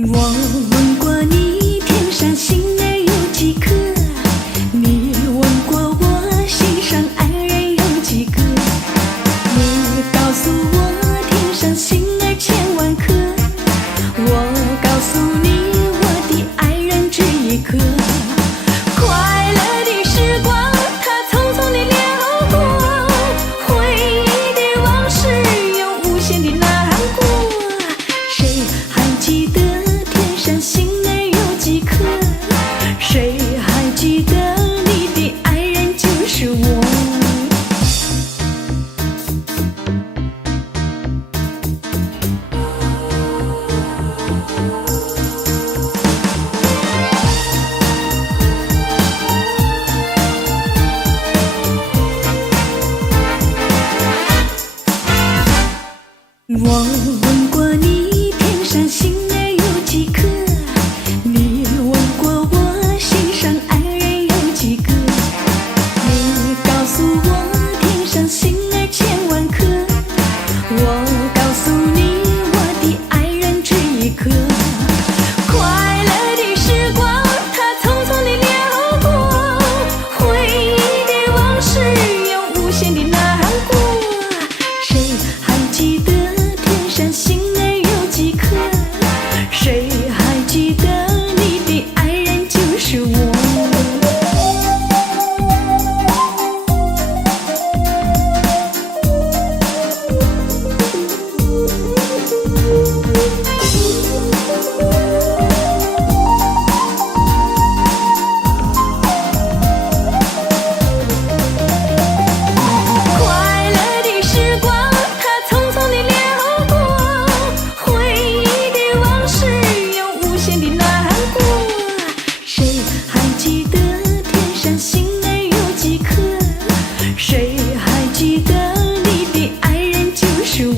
我问过你，天上星儿有几颗？你问过我，心上爱人有几个？你告诉我，天上星儿千万颗。我告诉你，我的爱人只一个。快乐的时光，它匆匆地流过，回忆的往事又无限地难过。谁还记得天上星儿有几颗？谁还记得你的爱人就是我？我问过你，天上星儿有几颗？你问过我，心上爱人有几个？你告诉我，天上星儿千万颗。我告诉你，我的爱人只一个。快乐的时光，它匆匆地流过，回忆的往事又无限地难过。谁还记得天上星儿有几颗？谁还记得你的爱人就是我？快乐的时光，它匆匆地流过，回忆的往事又无限地难过。谁还记得天上星儿有几颗？谁还记得你的爱人就是我？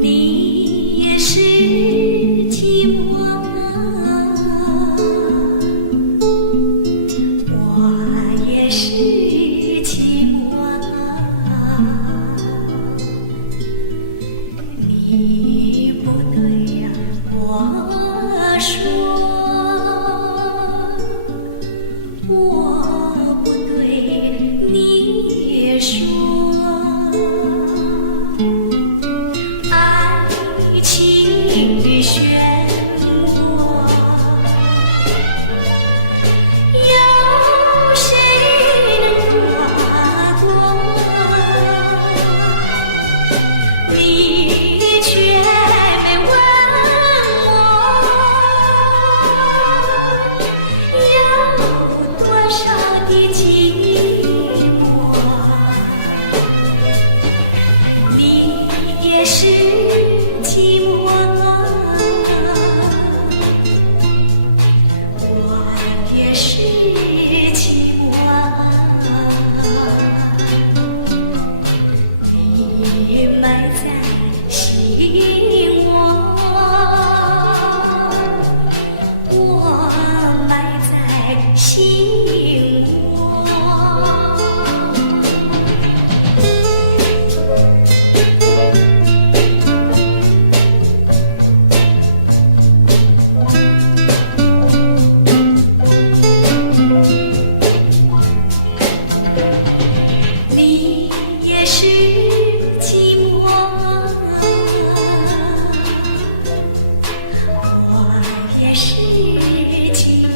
你也是寂寞，我也是寂寞。你不对呀，我说，我不对，你说。爱情的漩涡，有谁能跨过？你却没问我，有多少的寂寞？你也是寂寞，我也是寂寞。你埋在心窝，我埋在心窝。你也是寂寞，我也是寂寞。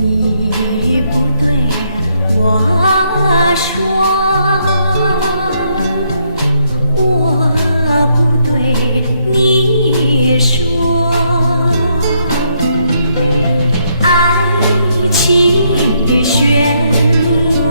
你不对，我说，我不对，你说。爱情的漩涡，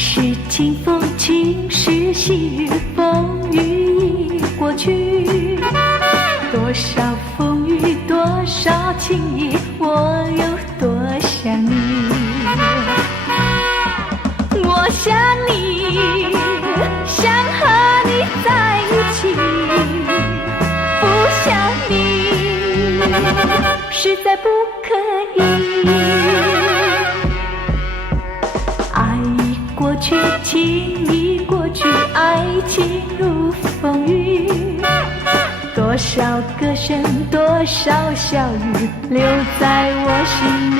是清风，情是细雨，风雨已过去。多少风雨，多少情意，我有多想你。我想你，想和你在一起，不想你，实在不可以。爱已过去，情已过去，爱情如风雨。多少歌声，多少笑语，留在我心里。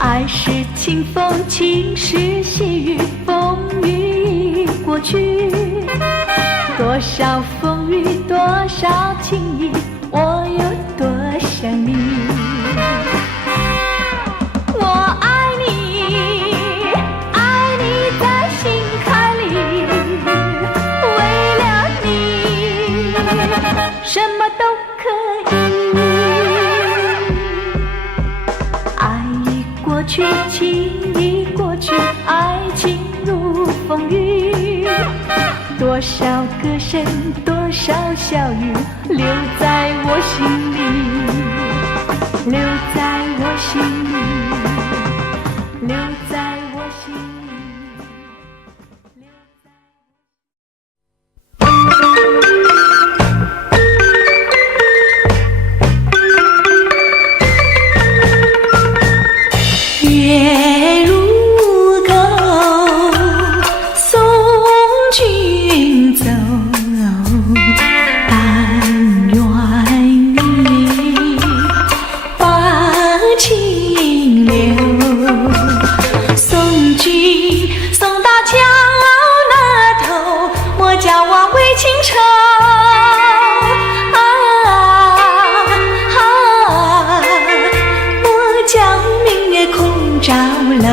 爱是清风，情是细雨，风雨已过去。多少风雨，多少情意，我有多想你。我爱你，爱你在心坎里，为了你，什么都可以。爱已过去，情已过去，爱情如风雨。多少歌声，多少笑语，留在我心里，留在我心里，留在我心里。月如钩，送君走，但愿你把情留。送君送到桥那头，莫叫我为情愁。莫叫明月空照楼。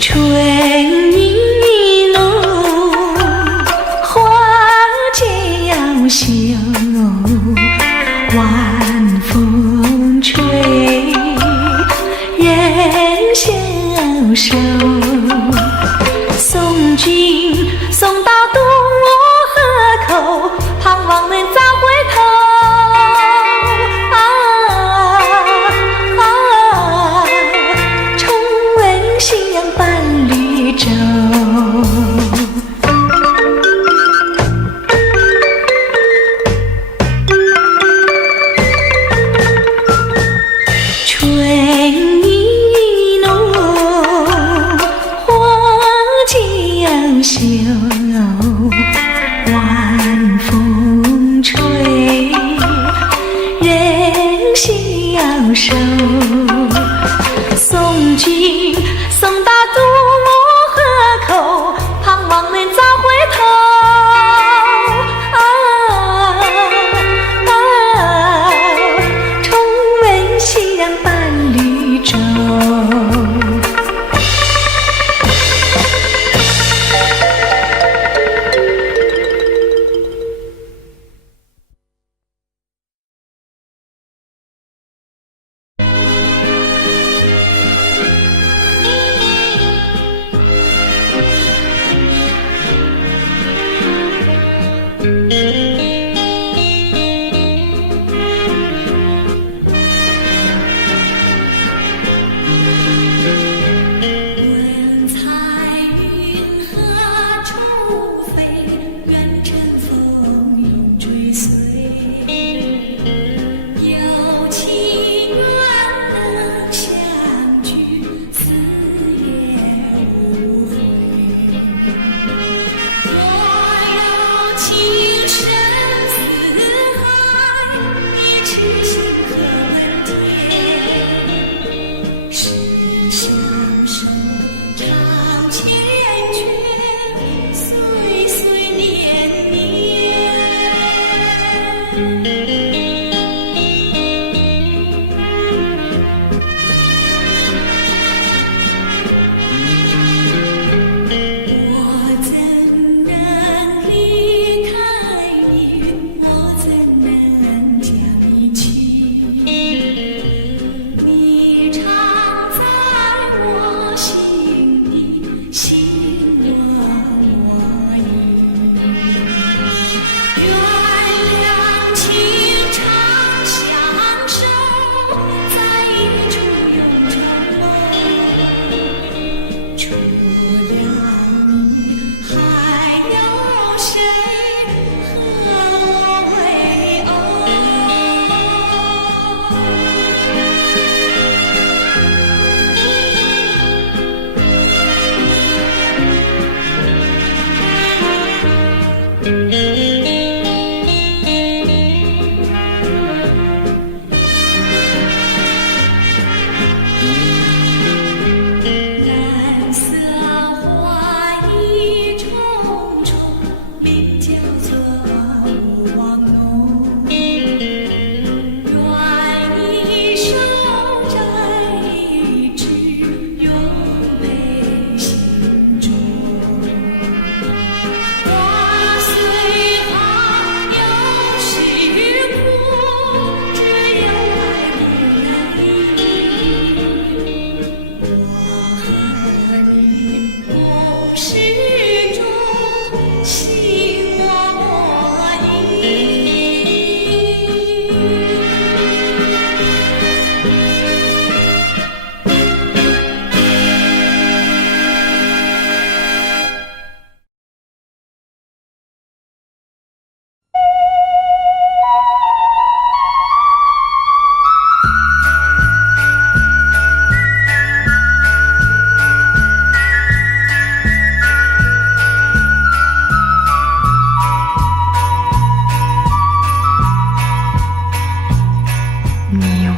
春意浓，花间要休，晚风吹，人消瘦。送君送到渡河口，盼望能早回头。重温夕阳伴绿洲。春意浓，花间要休，晚风吹，人消瘦。送君送到渡河口，盼望能早回头。重温夕阳伴绿洲。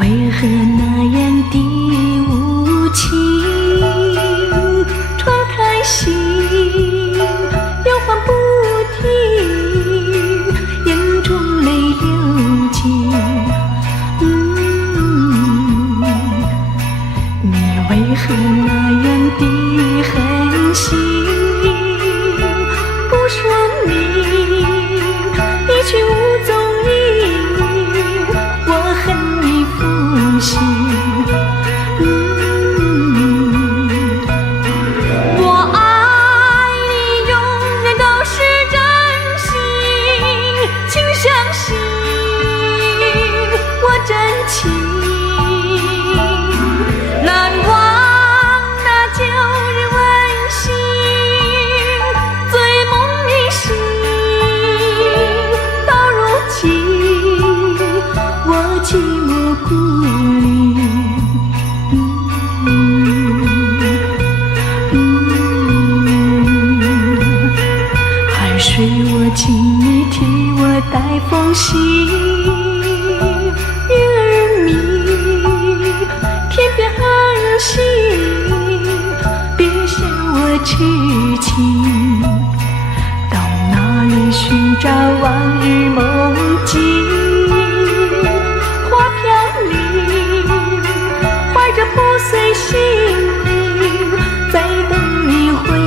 为何那样的无情？窗开心，摇晃不停，眼中泪流尽。你为何那样的狠心？不说明，一去无踪影，我恨你负心。我爱你永远都是真心，请相信我真情。难忘那旧日温馨，醉梦一醒，到如今我寂寞孤零。海水我请你替我带风信，月儿明，天边儿行，别笑我痴情。到哪里寻找往日梦境？花飘零，怀着破碎心灵，在等你回应。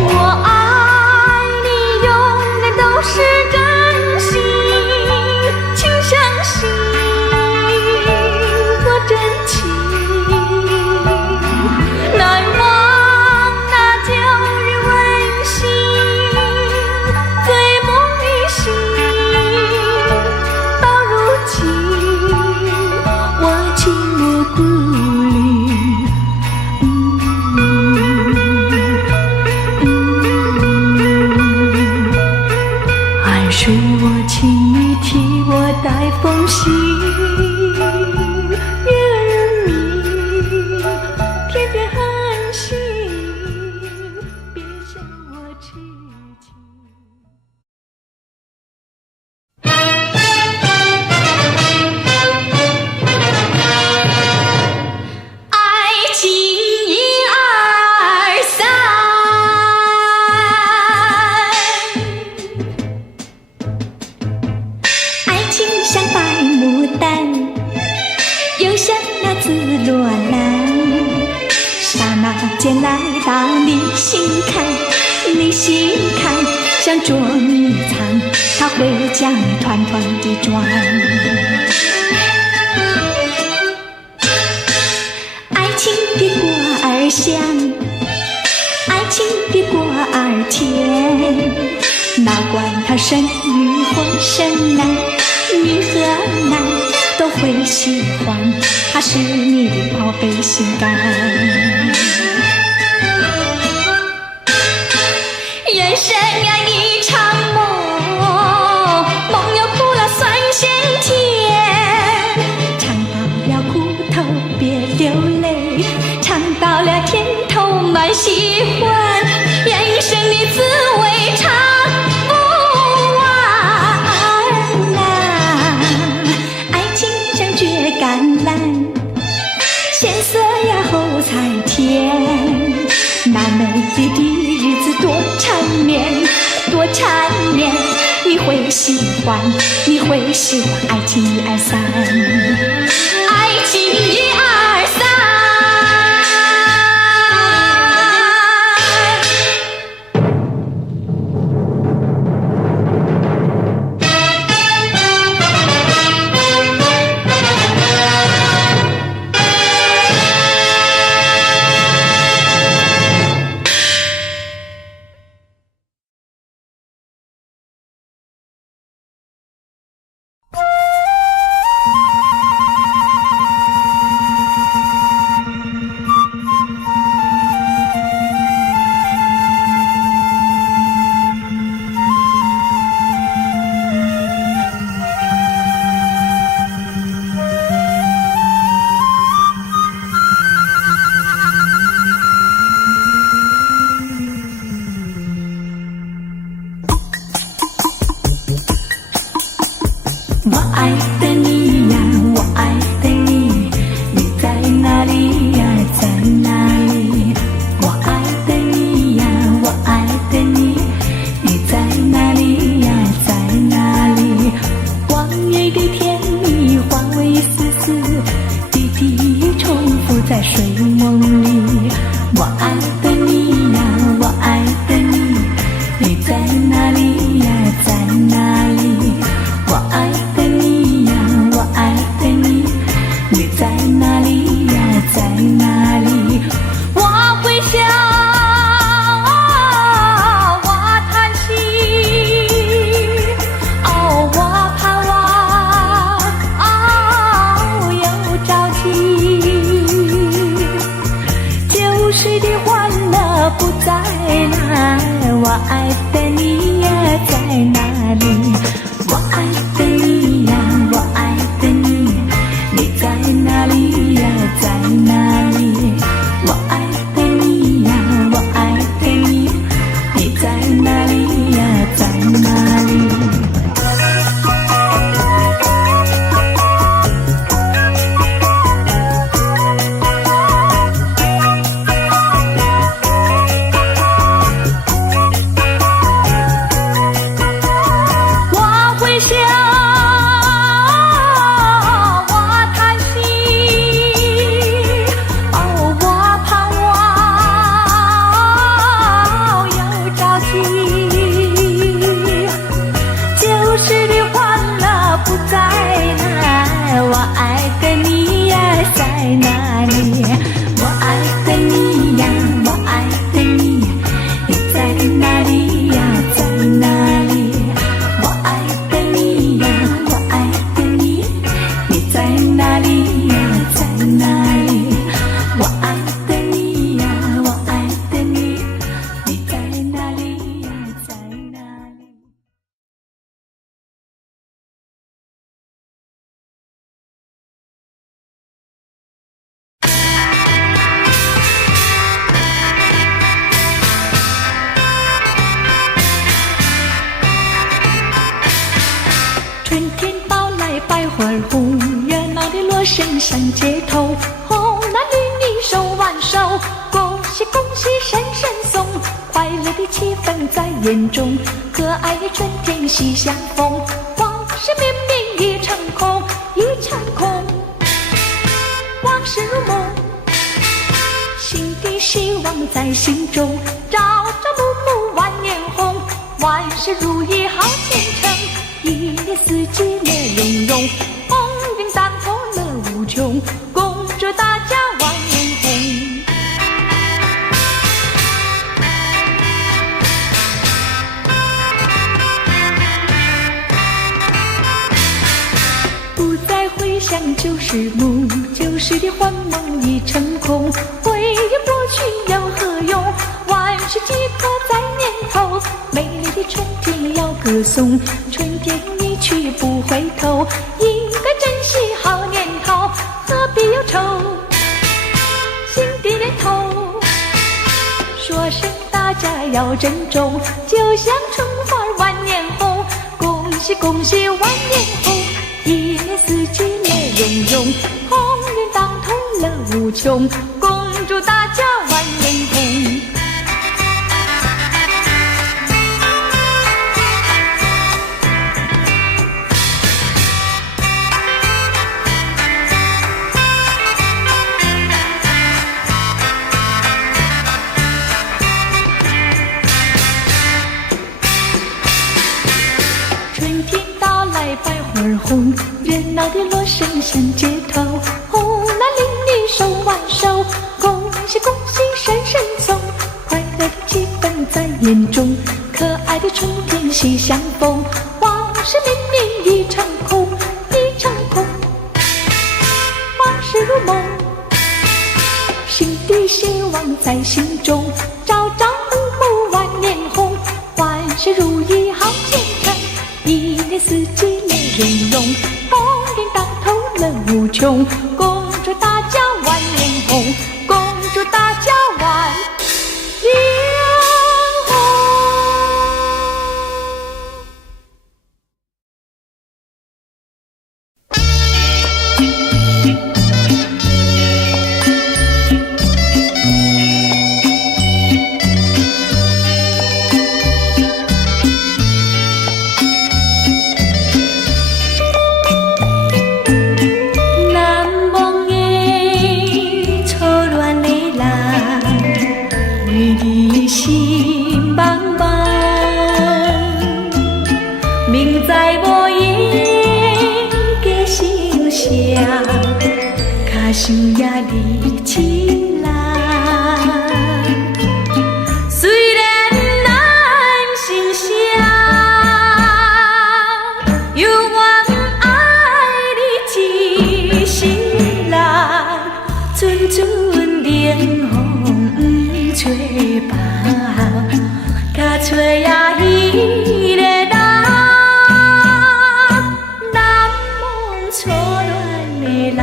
我爱你永远都是真心，请相信我真情。难忘那旧日温馨，醉梦一醒，到如今我寂寞孤零。海水我请你替我带风信，月儿明，天边寒星，别笑我痴情。爱情一二三，爱情像白牡丹，又像那紫罗兰，刹那间来到你心坎，你心坎像捉迷藏，它会将你团团地转。爱情的果儿香，爱情的果儿甜，哪管它生女或生男，女和男都会喜欢，它是你的宝贝心肝。人生啊一场梦，梦又苦了酸咸甜，尝到了苦头别流泪，尝到了甜头满喜欢，人生的滋味尝不完啊。爱情像蕨甘蓝，鲜涩呀后才甜，那美丽的日子多缠绵，多缠绵。你会喜欢，你会喜欢爱情一二三，爱情一二三。爱的你呀，我爱的你，你在哪里呀？在哪里？我爱的你呀，我爱的你，你在哪里呀？在哪里？往日的甜蜜化为一丝丝滴滴重复在睡梦里。我爱的你呀，我爱的你，你在哪里呀？在哪里？我爱的你呀，我爱的你，你在哪里呀？在哪里？我会笑，我叹息，哦，我盼望，哦，又着急。旧时的欢乐不再来，我爱的你呀，在哪里？我爱的你呀，我爱的你，你在哪里呀？在哪里？我爱的你呀，我爱的你，你在哪里呀？在哪里？春天到来，百花红，热闹的锣声响街头。红男绿女手挽手，恭喜恭喜声声送，快乐的气氛在眼中，可爱的春天喜相逢。往事绵绵一场空，一场空，往事如梦，新的希望在心中，朝朝暮暮万年红，万事如意好前程。一年四季乐融融，鸿运当头乐无穷，恭祝大家万年红。不再回想旧时梦，旧时的幻梦已成空，回忆过去又何用？万事皆刻在念头，美丽的春天要歌颂，春天一去不回头，应该珍惜好年头，何必忧愁？新的年头，说声大家要珍重，就像春花万年红，恭喜恭喜万年红，一年四季乐融融，鸿运当头乐无穷，恭祝大家万年红。春天到来，百花红，热闹的锣声响街头。红男绿女手挽手，恭喜恭喜声声送，快乐的气氛在眼中，可爱的春天喜相逢。往事绵绵一场空，一场空，往事如梦，新的希望在心中，朝朝暮暮万年红，万事如意好前程。一年四季乐融融，鸿运当头乐无穷，恭祝大家万年红，恭祝大家万年有我爱你一世人，阵阵冷风不吹跑，甲找也彼个人，难忘初恋的人。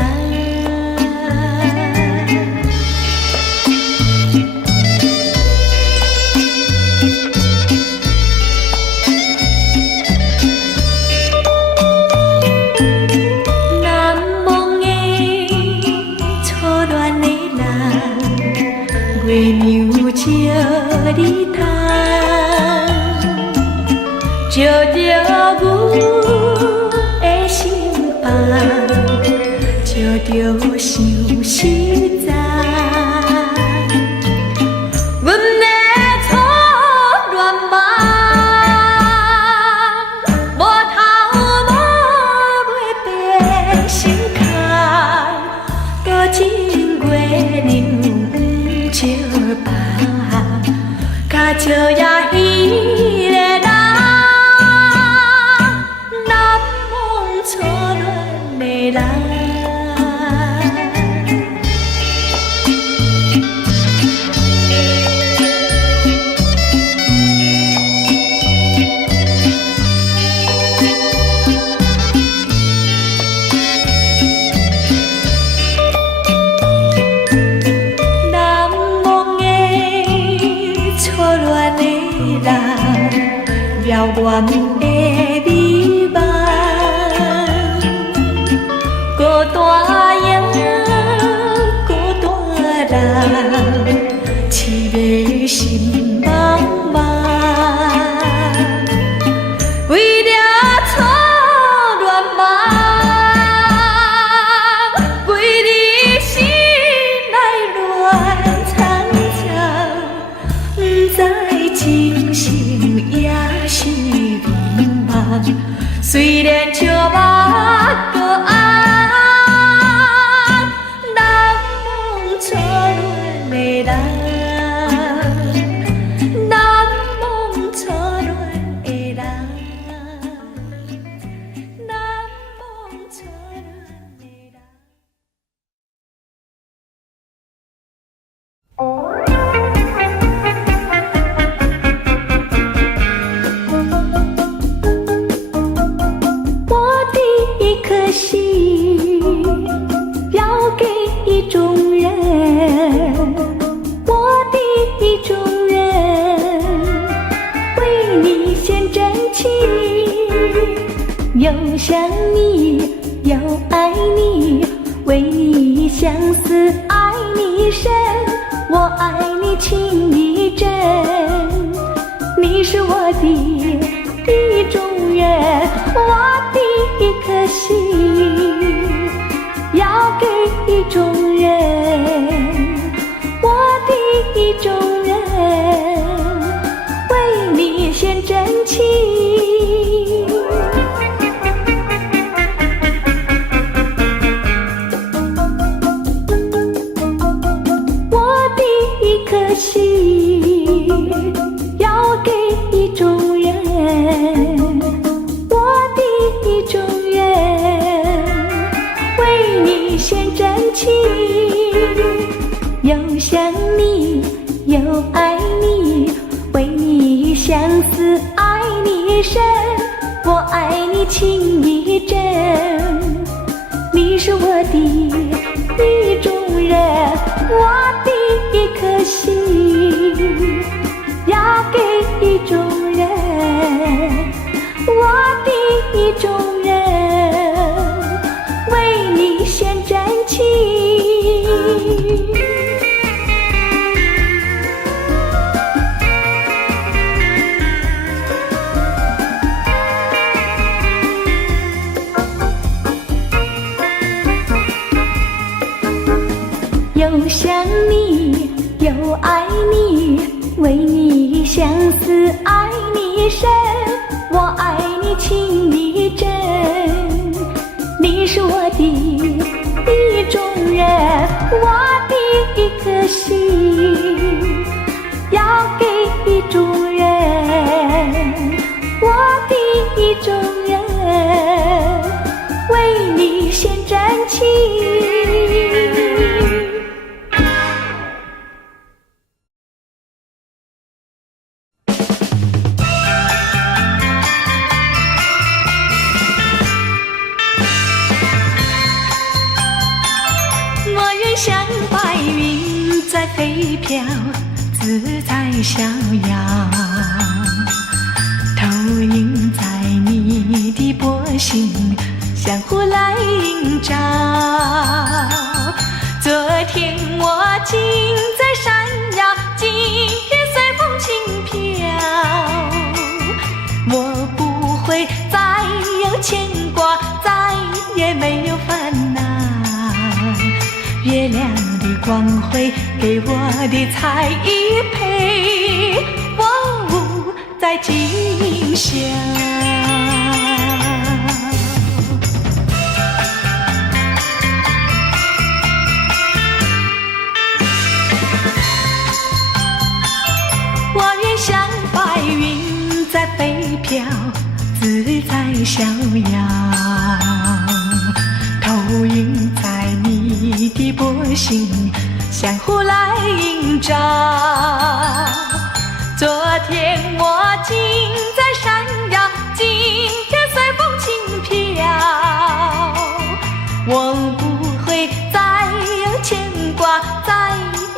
月娘照日头，照着阮的心房，照着想实在。阮的初恋梦，无头无尾变心开，多情月娘照白，甲照也彼个人，难忘初恋的人。遥远的美梦，孤单影，孤单人，凄迷心茫茫。为了初恋梦，为你心内乱苍苍，不知情形也是迷茫，虽然笑目搁红，难忘初恋的人，难忘初恋的人，难忘初恋的人。心要给意中人，我的意中人，为你献真情，又想你又爱你，为你相思爱你深，我爱你情意真，你是我的意中人，我的一颗心要给意中人，我的意中人为你献真情。我的一颗心要给意中人，献真情，又想你又爱你，为你相思爱你深，我爱你情意真，你是我的意中人，我的一颗心要给意中人，我的意中人为你献真情。又想你又爱你，为你相思爱你深，我爱你情意真，你是我的意中人，我的一颗心要给意中人，我的意中人心。我愿像白云在飞飘，自在逍遥，投影在你的波心，相互来映照。昨天我竟在闪耀，今天随风轻飘。我不会再有牵挂，再也没有烦恼。月亮的光辉给我的彩衣陪我在今宵。我愿像白云在飞飘，自在逍遥，投影在你的波心，相互来映照。昨天我竟在闪耀，今天随风轻飘。我不会再有牵挂，再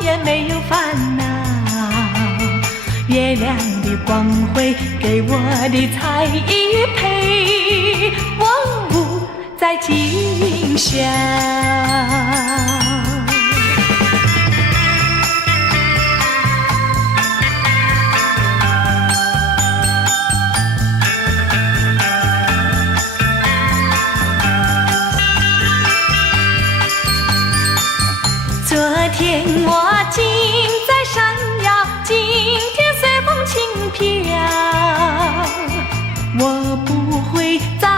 也没有烦恼。月亮的光辉给我的彩衣陪我在今宵。昨天我竟在闪耀，今天随风轻飘。我不会再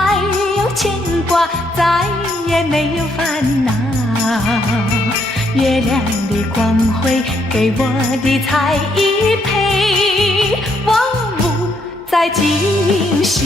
有牵挂，再也没有烦恼。月亮的光辉给我的彩衣陪我在今宵。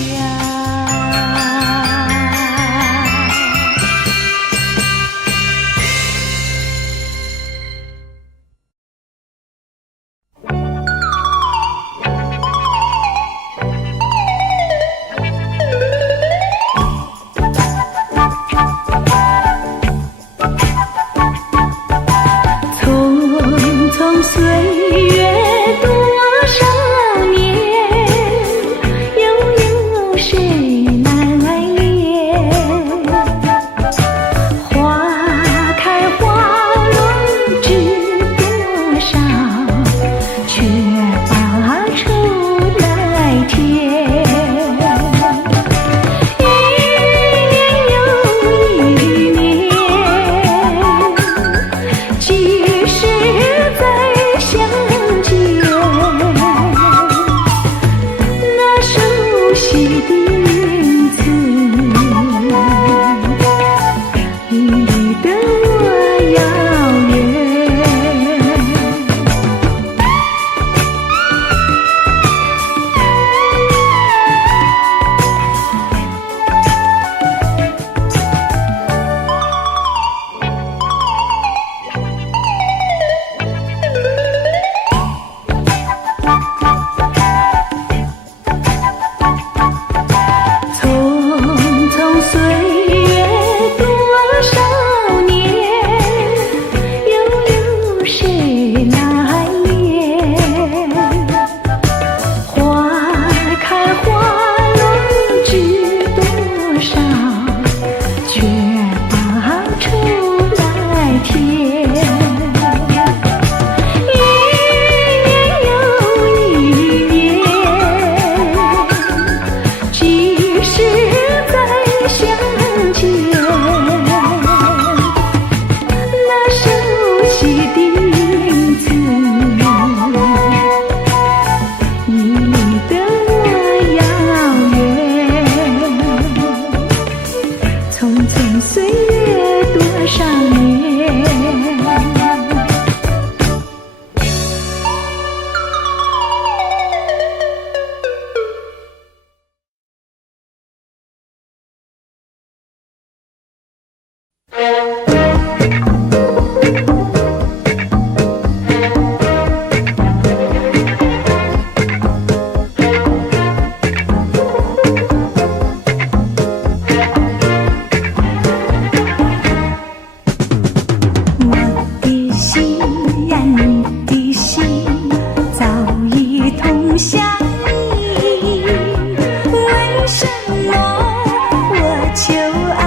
求爱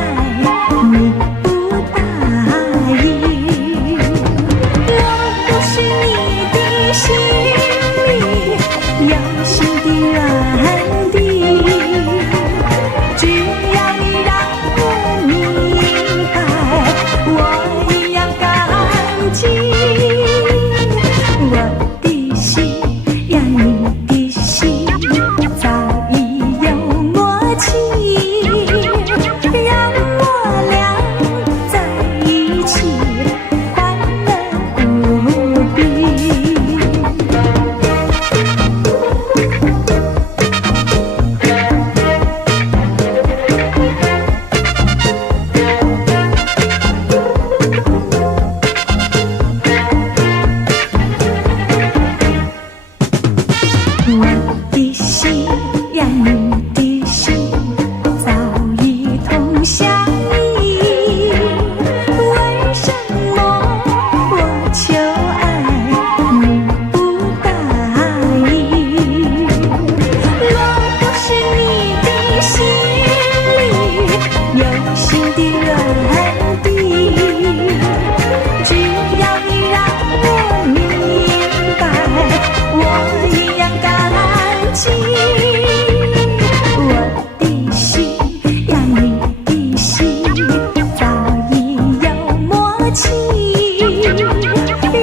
你不答应，我不是你的心里有心的软钉，只要你让我明白，我一样感激。我的心呀，你的心早已有默契，让我俩在一起快乐无比。我的心呀，你的心早已同相依，为什么我求爱你不答应？若不是你的心里有心的软钉，只要你让我明白，我一样感激。我的心呀，你的心早已有默契，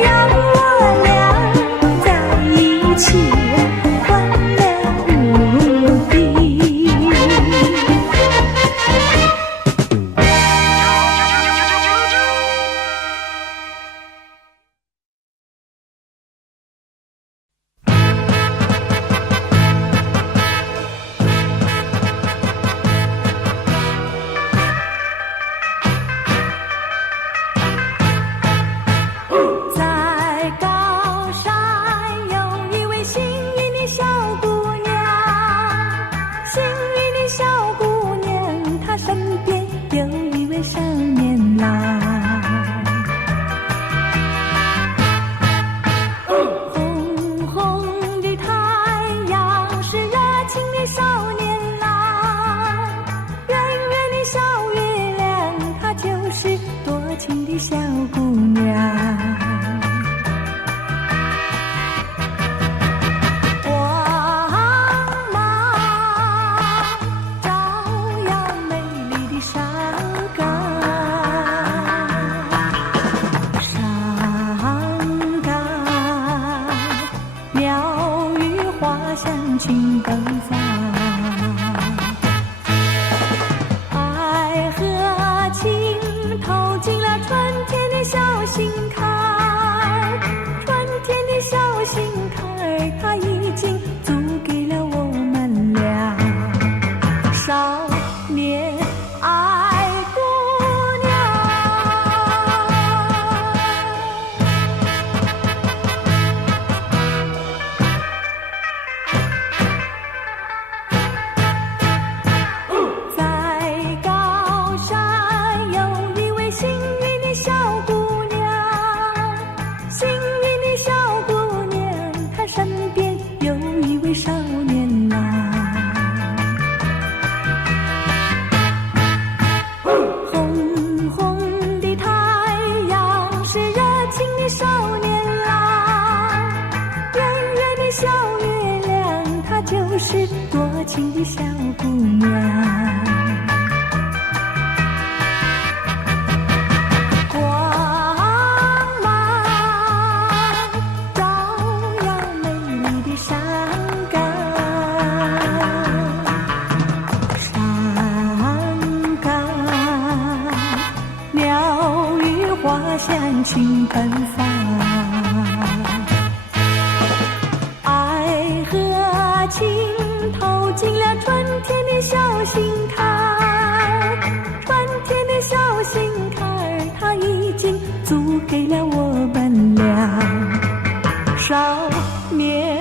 让我俩在一起欢乐无比。在高山有一位幸运的小姑娘，幸运的小姑娘，她身边有一位少年郎。红红的太阳是热情的少年郎，圆圆的小月亮，她就是多情的小姑娘。向晴奔放，爱和情透进了春天的小心坎儿，春天的小心坎儿，它已经租给了我们俩。少年爱姑娘，在高山有一位幸运的小姑娘，幸运的小姑娘，她身边有一位少年郎。红红的太阳是热情的少年郎，圆圆的小月亮，她就是多情的小姑娘。光芒照耀美丽的山岗，山岗鸟语花香情奔放，爱和情透进了春天的小心坎儿，春天的小心坎儿，它已经租给了我们俩。少年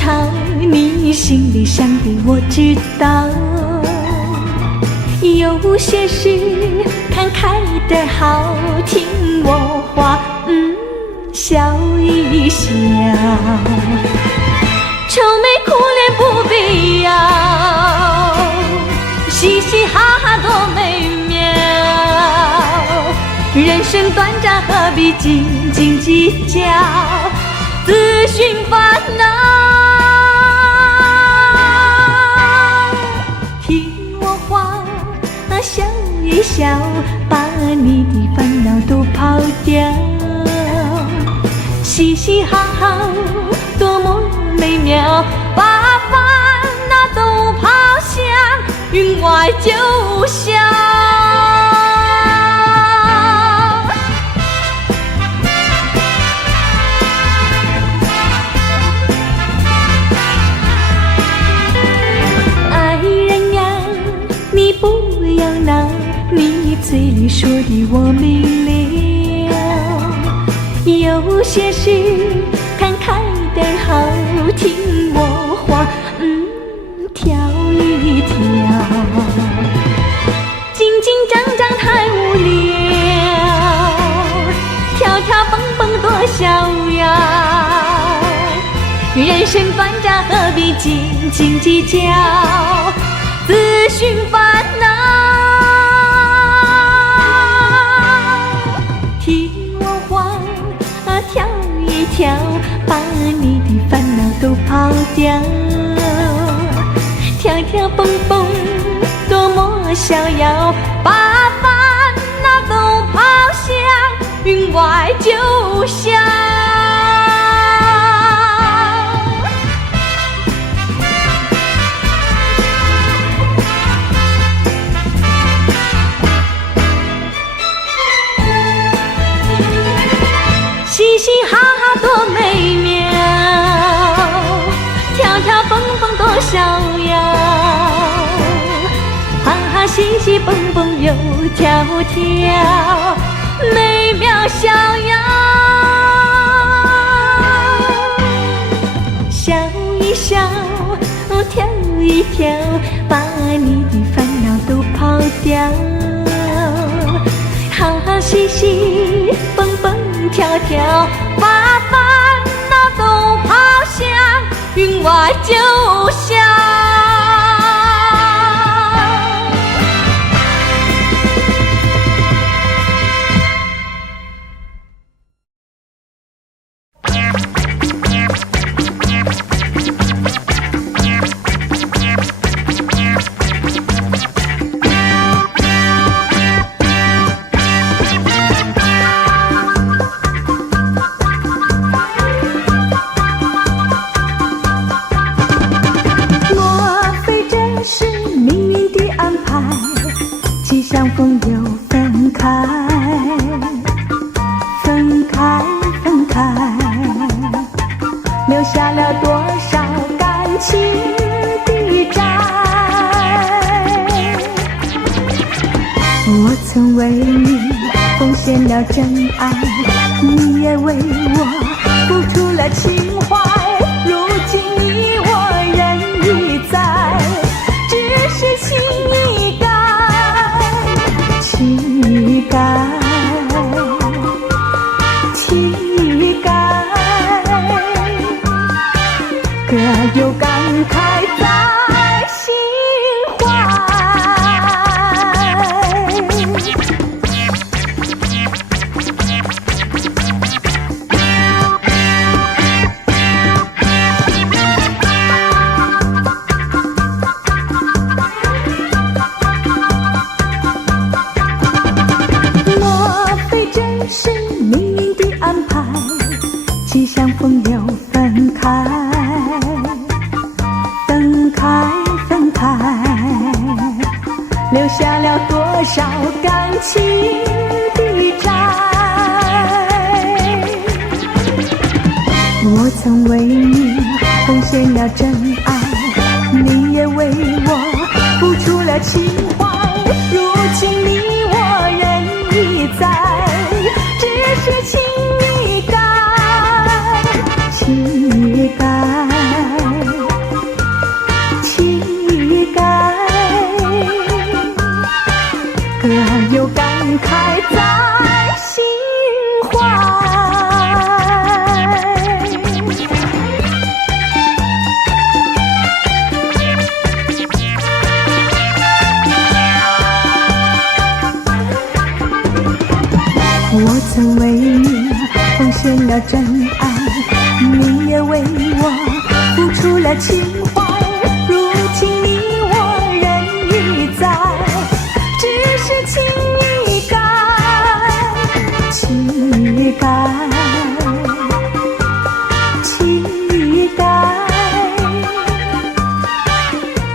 长，你心里想的我知道。有些事看开点好，听我话，笑一笑。愁眉苦脸不必要，嘻嘻哈哈多美妙。人生短暂，何必斤斤计较，自寻烦恼。听我话，笑一笑，把你的烦恼都抛掉。嘻嘻哈哈多么美妙，把烦恼都抛向云外就消。爱人呀，你不要闹，你嘴里说的我明了。有些事看开点好，听我话，跳一跳。紧紧张张太无聊，跳跳蹦蹦多逍遥。人生短暂，何必斤斤计较，自寻烦恼。听我话，跳一跳，把你的烦恼都抛掉。跳跳蹦蹦多么逍遥，把烦恼都抛向云外就消。嘻嘻哈哈多美妙，跳跳蹦蹦多逍遥。哈哈嘻嘻蹦蹦又跳跳，美妙逍遥。笑一笑，跳一跳，把你的烦恼都抛掉。哈哈嘻嘻蹦蹦跳跳，把烦恼都抛向云外就消。相逢又分开，分开，分开，留下了多少感情的债。我曾为你奉献了真爱，你也为我付出了情怀。如今你我人已在，只是情已改。乞丐，乞丐，各有感慨在心怀。既相逢又分开，分开，分开，留下了多少感情的债。我曾为你奉献了真爱，你也为我付出了情怀。如今你我人已在，只是情已改。乞丐。歌儿又感慨在心怀。我曾为你奉献了真爱，你也为我付出了情怀。如今你我人已在，只是情已改，情已改，情已改。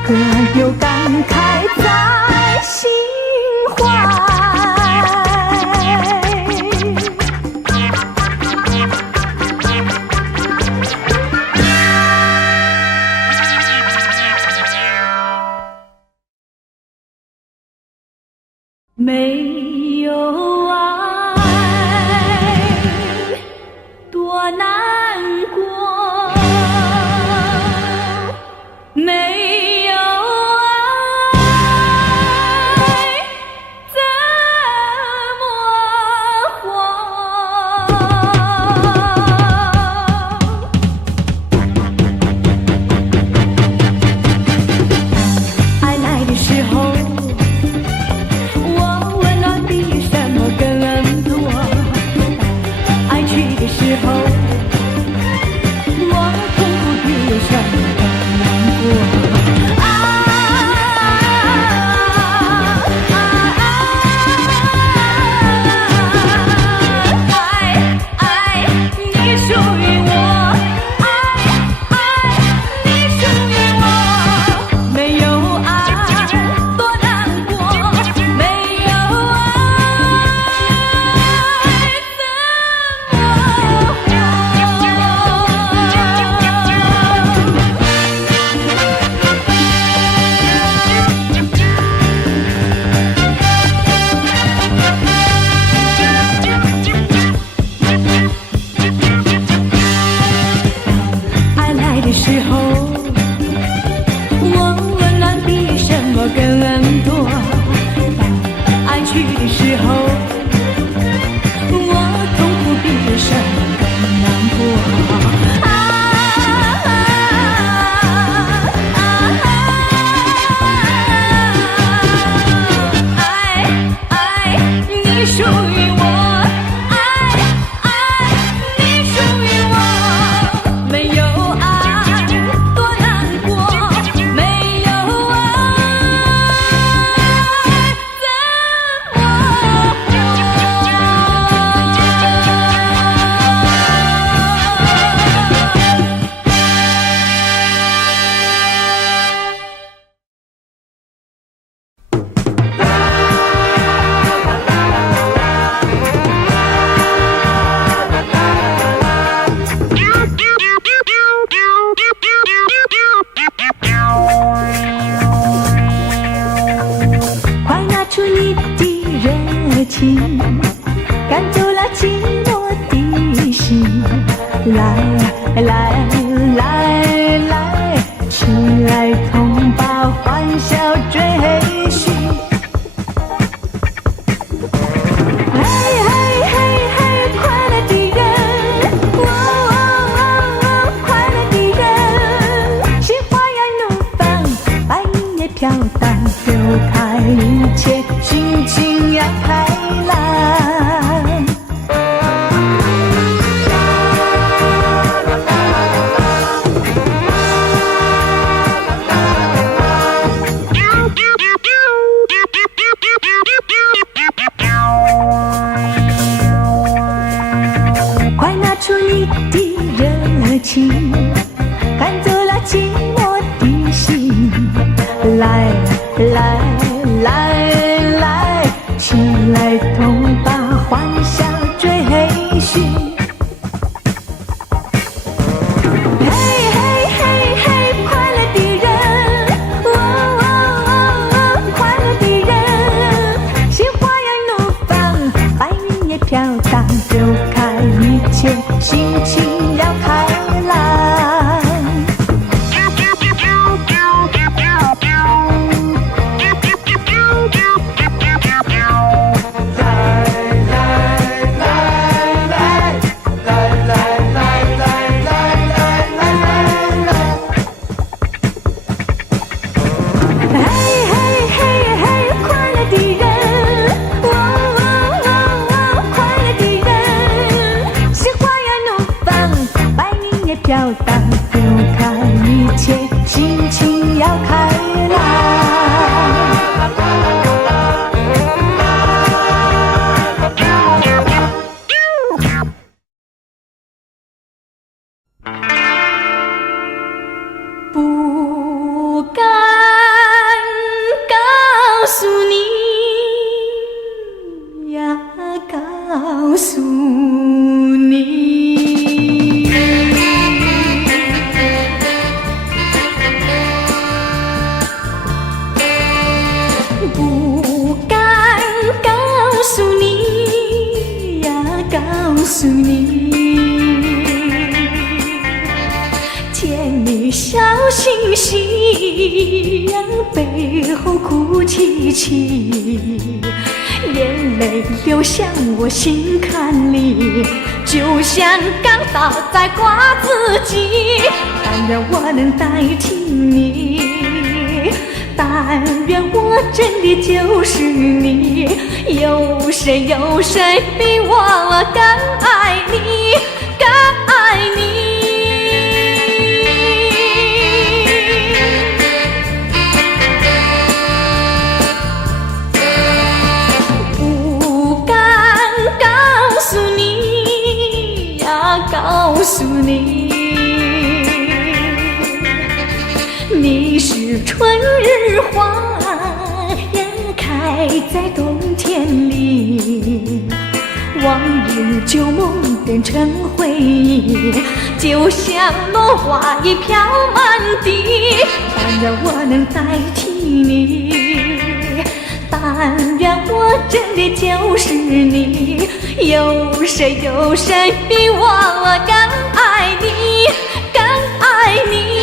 歌儿又感慨在心怀。没有爱，多难过；没有爱，怎么活？爱来的时候，时候，我痛苦比什么更难过。爱，你属于我，爱，你属于我。没有爱，多难过；没有爱来的时候，我温暖比什么更多；爱去的时候，我痛苦比什么更难过。爱，你属于我。赶走了寂寞的心，来来来来，亲爱同胞，欢笑追寻。嘿嘿嘿嘿，快乐的人，快乐的人，心花样怒放，白云也飘荡，丢开一切，心情要开朗。快拿出你的热情，赶走了寂寞的心，来来来来，亲爱同胞，欢笑追寻。嘿嘿嘿嘿，快乐的人，快乐的人，心花样怒放，白云也飘荡，丢开一切，心情要开朗。你呀，告诉你，不敢告诉你呀，告诉你，见你笑嘻嘻呀，背后哭泣泣，眼泪流向我心坎里，就像钢刀在刮自己。但愿我能代替你，但愿我真的就是你，有谁比我更爱你，更爱你。告诉你，你是春日花呀，开在冬天里，往日旧梦变成回忆，就像落花一飘满地。但愿我能代替你，但愿我真的就是你，有谁比我更爱你，更爱你。